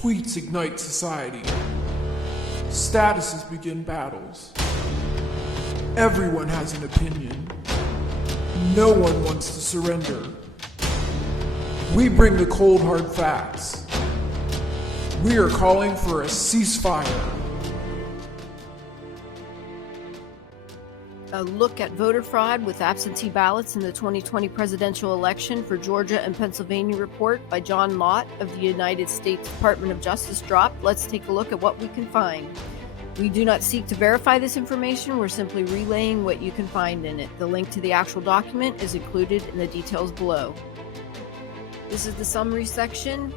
Tweets ignite society. Statuses begin battles. Everyone has an opinion. No one wants to surrender. We bring the cold hard facts. We are calling for a ceasefire. A look at voter fraud with absentee ballots in the 2020 presidential election for Georgia and Pennsylvania report by John Lott of the United States Department of Justice dropped. Let's take a look at what we can find. We do not seek to verify this information. We're simply relaying what you can find in it. The link to the actual document is included in the details below. This is the summary section.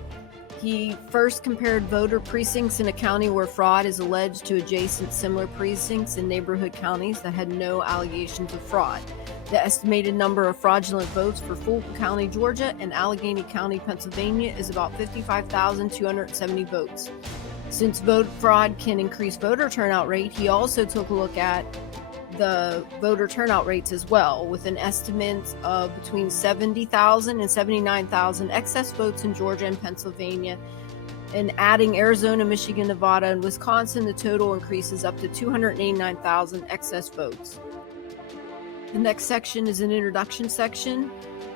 He first compared voter precincts in a county where fraud is alleged to adjacent similar precincts in neighborhood counties that had no allegations of fraud. The estimated number of fraudulent votes for Fulton County, Georgia, and Allegheny County, Pennsylvania is about 55,270 votes. Since vote fraud can increase voter turnout rate, he also took a look at the voter turnout rates as well, with an estimate of between 70,000 and 79,000 excess votes in Georgia and Pennsylvania. And adding Arizona, Michigan, Nevada, and Wisconsin, the total increases up to 289,000 excess votes. The next section is an introduction section.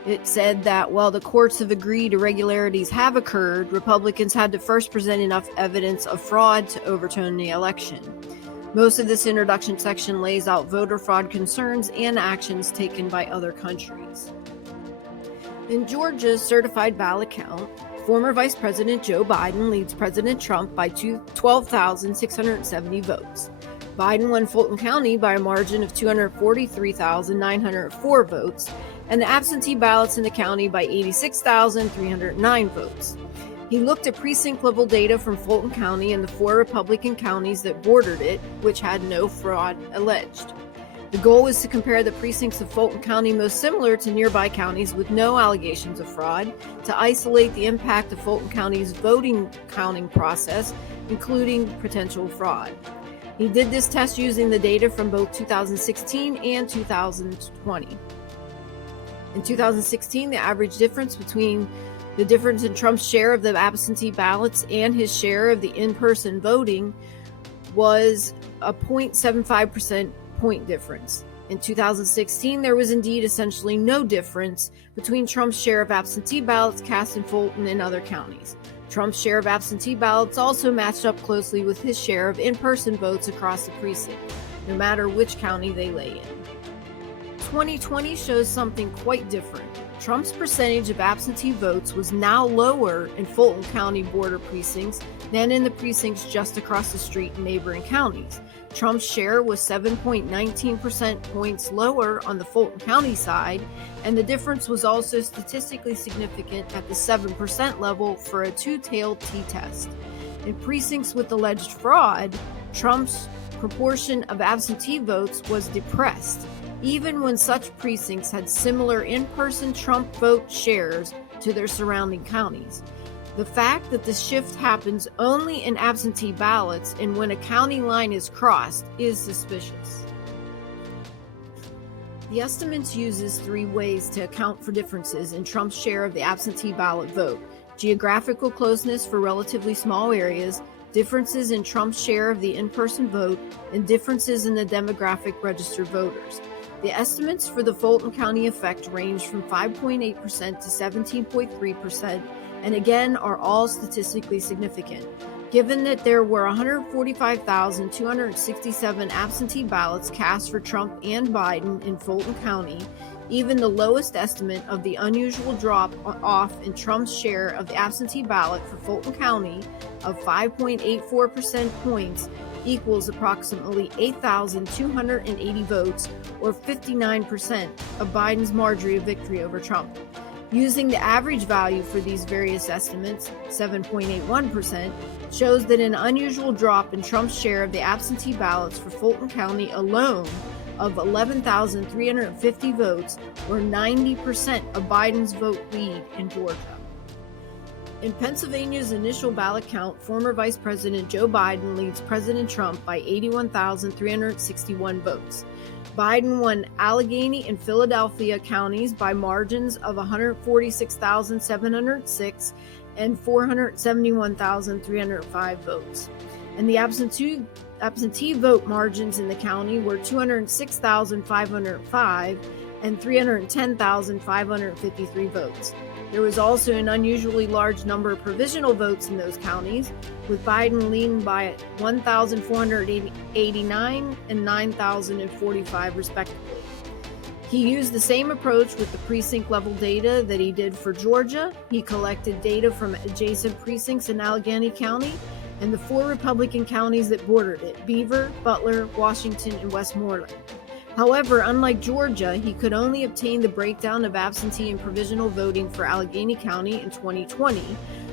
It said that while the courts have agreed irregularities have occurred, Republicans had to first present enough evidence of fraud to overturn the election. Most of this introduction section lays out voter fraud concerns and actions taken by other countries. In Georgia's certified ballot count, former Vice President Joe Biden leads President Trump by 12,670 votes. Biden won Fulton County by a margin of 243,904 votes, and the absentee ballots in the county by 86,309 votes. He looked at precinct-level data from Fulton County and the 4 Republican counties that bordered it, which had no fraud alleged. The goal was to compare the precincts of Fulton County most similar to nearby counties with no allegations of fraud, to isolate the impact of Fulton County's voting counting process, including potential fraud. He did this test using the data from both 2016 and 2020. In 2016, the average difference between the difference in Trump's share of the absentee ballots and his share of the in-person voting was a 0.75% point difference. In 2016, there was indeed essentially no difference between Trump's share of absentee ballots cast in Fulton and other counties. Trump's share of absentee ballots also matched up closely with his share of in-person votes across the precinct, no matter which county they lay in. 2020 shows something quite different. Trump's percentage of absentee votes was now lower in Fulton County border precincts than in the precincts just across the street in neighboring counties. Trump's share was 7.19% points lower on the Fulton County side, and the difference was also statistically significant at the 7% level for a two-tailed t-test. In precincts with alleged fraud, Trump's proportion of absentee votes was depressed, even when such precincts had similar in-person Trump vote shares to their surrounding counties. The fact that the shift happens only in absentee ballots and when a county line is crossed is suspicious. The estimates uses 3 ways to account for differences in Trump's share of the absentee ballot vote: geographical closeness for relatively small areas, differences in Trump's share of the in-person vote, and differences in the demographic registered voters. The estimates for the Fulton County effect range from 5.8% to 17.3%, and again are all statistically significant. Given that there were 145,267 absentee ballots cast for Trump and Biden in Fulton County, even the lowest estimate of the unusual drop off in Trump's share of the absentee ballot for Fulton County of 5.84% points equals approximately 8,280 votes, or 59% of Biden's margin of victory over Trump. Using the average value for these various estimates, 7.81%, shows that an unusual drop in Trump's share of the absentee ballots for Fulton County alone of 11,350 votes, or 90% of Biden's vote lead in Georgia. In Pennsylvania's initial ballot count, former Vice President Joe Biden leads President Trump by 81,361 votes. Biden won Allegheny and Philadelphia counties by margins of 146,706 and 471,305 votes. And the absentee vote margins in the county were 206,505 and 310,553 votes. There was also an unusually large number of provisional votes in those counties, with Biden leading by 1,489 and 9,045 respectively. He used the same approach with the precinct level data that he did for Georgia. He collected data from adjacent precincts in Allegheny County and the 4 Republican counties that bordered it: Beaver, Butler, Washington, and Westmoreland. However, unlike Georgia, he could only obtain the breakdown of absentee and provisional voting for Allegheny County in 2020,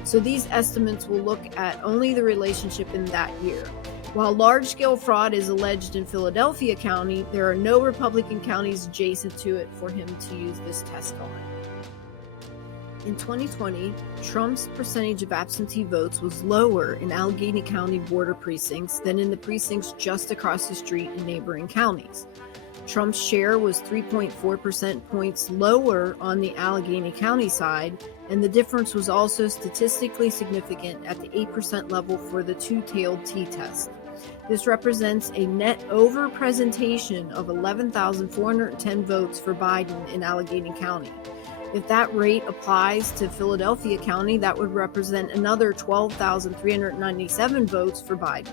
so these estimates will look at only the relationship in that year. While large-scale fraud is alleged in Philadelphia County, there are no Republican counties adjacent to it for him to use this test on. In 2020, Trump's percentage of absentee votes was lower in Allegheny County border precincts than in the precincts just across the street in neighboring counties. Trump's share was 3.4 percentage points lower on the Allegheny County side, and the difference was also statistically significant at the 8% level for the two-tailed t-test. This represents a net overrepresentation of 11,410 votes for Biden in Allegheny County. If that rate applies to Philadelphia County, that would represent another 12,397 votes for Biden.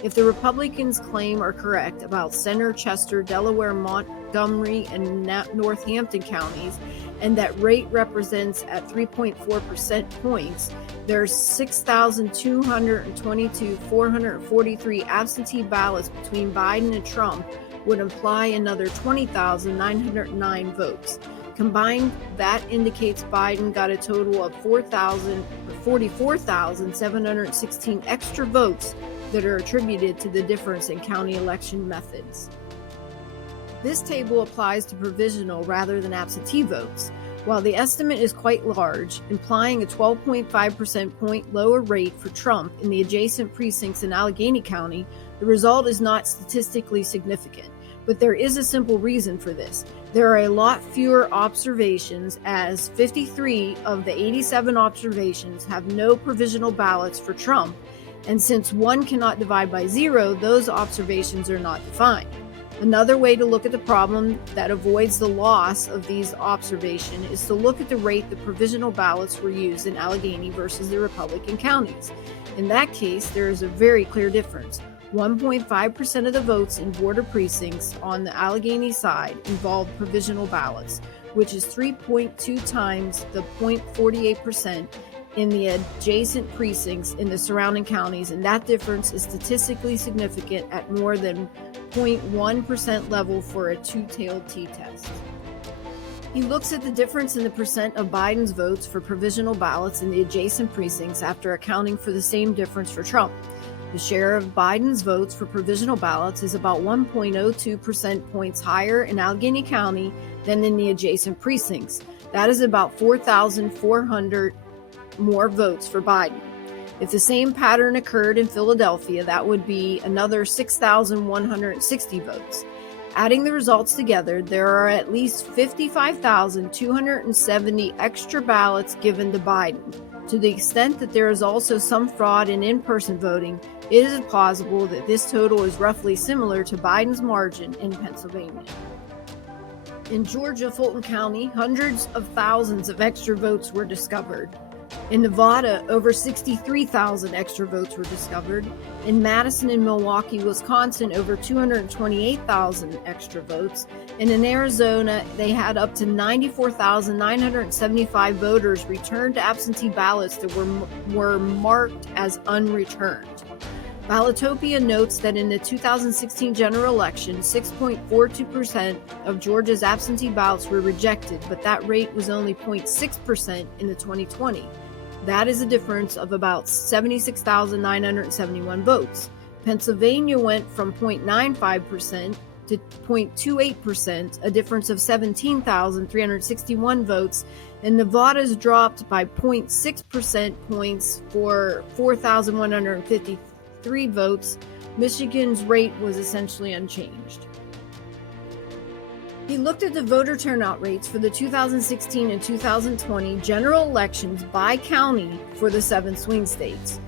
If the Republicans' claim are correct about Center, Chester, Delaware, Montgomery, and Northampton counties, and that rate represents at 3.4 percentage points, there's 6,222,443 absentee ballots between Biden and Trump would imply another 20,909 votes. Combined, that indicates Biden got a total of 44,716 extra votes that are attributed to the difference in county election methods. This table applies to provisional rather than absentee votes. While the estimate is quite large, implying a 12.5 percentage point lower rate for Trump in the adjacent precincts in Allegheny County, the result is not statistically significant. But there is a simple reason for this. There are a lot fewer observations, as 53 of the 87 observations have no provisional ballots for Trump, and since 1 cannot divide by 0, those observations are not defined. Another way to look at the problem that avoids the loss of these observations is to look at the rate the provisional ballots were used in Allegheny versus the Republican counties. In that case, there is a very clear difference. 1.5% of the votes in border precincts on the Allegheny side involved provisional ballots, which is 3.2 times the 0.48% in the adjacent precincts in the surrounding counties, and that difference is statistically significant at more than 0.1% level for a two-tailed t-test. He looks at the difference in the percent of Biden's votes for provisional ballots in the adjacent precincts after accounting for the same difference for Trump. The share of Biden's votes for provisional ballots is about 1.02 percentage points higher in Allegheny County than in the adjacent precincts. That is about 4,400 more votes for Biden. If the same pattern occurred in Philadelphia, that would be another 6,160 votes. Adding the results together, there are at least 55,270 extra ballots given to Biden. To the extent that there is also some fraud in in-person voting, it is plausible that this total is roughly similar to Biden's margin in Pennsylvania. In Georgia, Fulton County, hundreds of thousands of extra votes were discovered. In Nevada, over 63,000 extra votes were discovered. In Madison and Milwaukee, Wisconsin, over 228,000 extra votes. And in Arizona, they had up to 94,975 voters return to absentee ballots that were marked as unreturned. Ballotopia notes that in the 2016 general election, 6.42% of Georgia's absentee ballots were rejected, but that rate was only 0.6% in the 2020. That is a difference of about 76,971 votes. Pennsylvania went from 0.95% to 0.28%, a difference of 17,361 votes, and Nevada's dropped by 0.6% points for 4,153 votes. Michigan's rate was essentially unchanged. He looked at the voter turnout rates for the 2016 and 2020 general elections by county for the 7 swing states.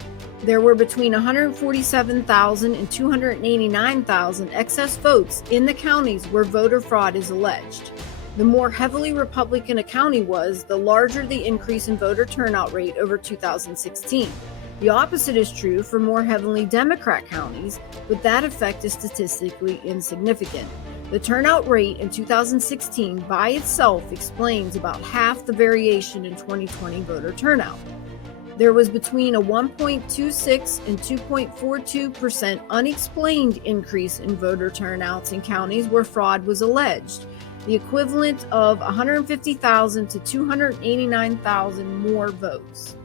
There were between 147,000 and 289,000 excess votes in the counties where voter fraud is alleged. The more heavily Republican a county was, the larger the increase in voter turnout rate over 2016. The opposite is true for more heavily Democrat counties, but that effect is statistically insignificant. The turnout rate in 2016 by itself explains about half the variation in 2020 voter turnout. There was between a 1.26 and 2.42% unexplained increase in voter turnouts in counties where fraud was alleged, the equivalent of 150,000 to 289,000 more votes.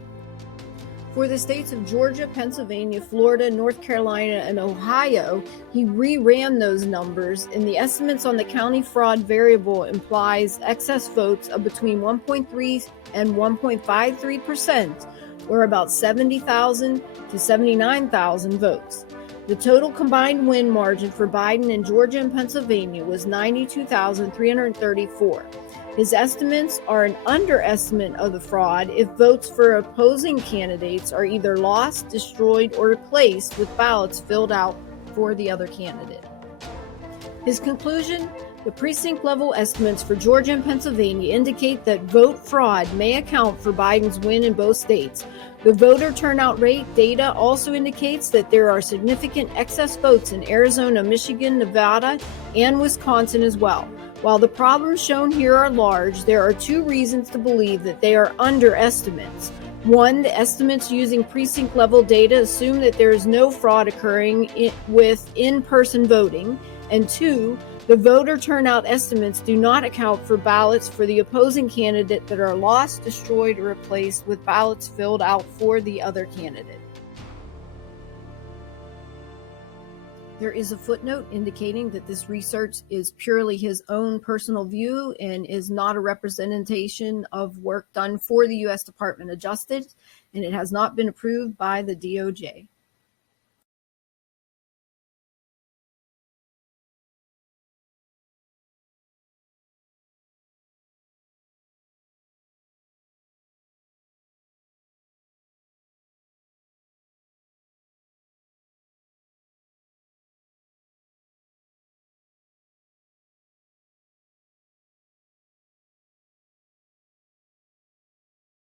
For the states of Georgia, Pennsylvania, Florida, North Carolina, and Ohio, he reran those numbers, and the estimates on the county fraud variable implies excess votes of between 1.3 and 1.53%, or about 70,000 to 79,000 votes. The total combined win margin for Biden in Georgia and Pennsylvania was 92,334. His estimates are an underestimate of the fraud if votes for opposing candidates are either lost, destroyed, or replaced with ballots filled out for the other candidate. His conclusion: the precinct-level estimates for Georgia and Pennsylvania indicate that vote fraud may account for Biden's win in both states. The voter turnout rate data also indicates that there are significant excess votes in Arizona, Michigan, Nevada, and Wisconsin as well. While the problems shown here are large, there are 2 reasons to believe that they are underestimates. 1, the estimates using precinct-level data assume that there is no fraud occurring with in-person voting. And 2, the voter turnout estimates do not account for ballots for the opposing candidate that are lost, destroyed, or replaced with ballots filled out for the other candidate. There is a footnote indicating that this research is purely his own personal view and is not a representation of work done for the U.S. Department of Justice, and it has not been approved by the DOJ.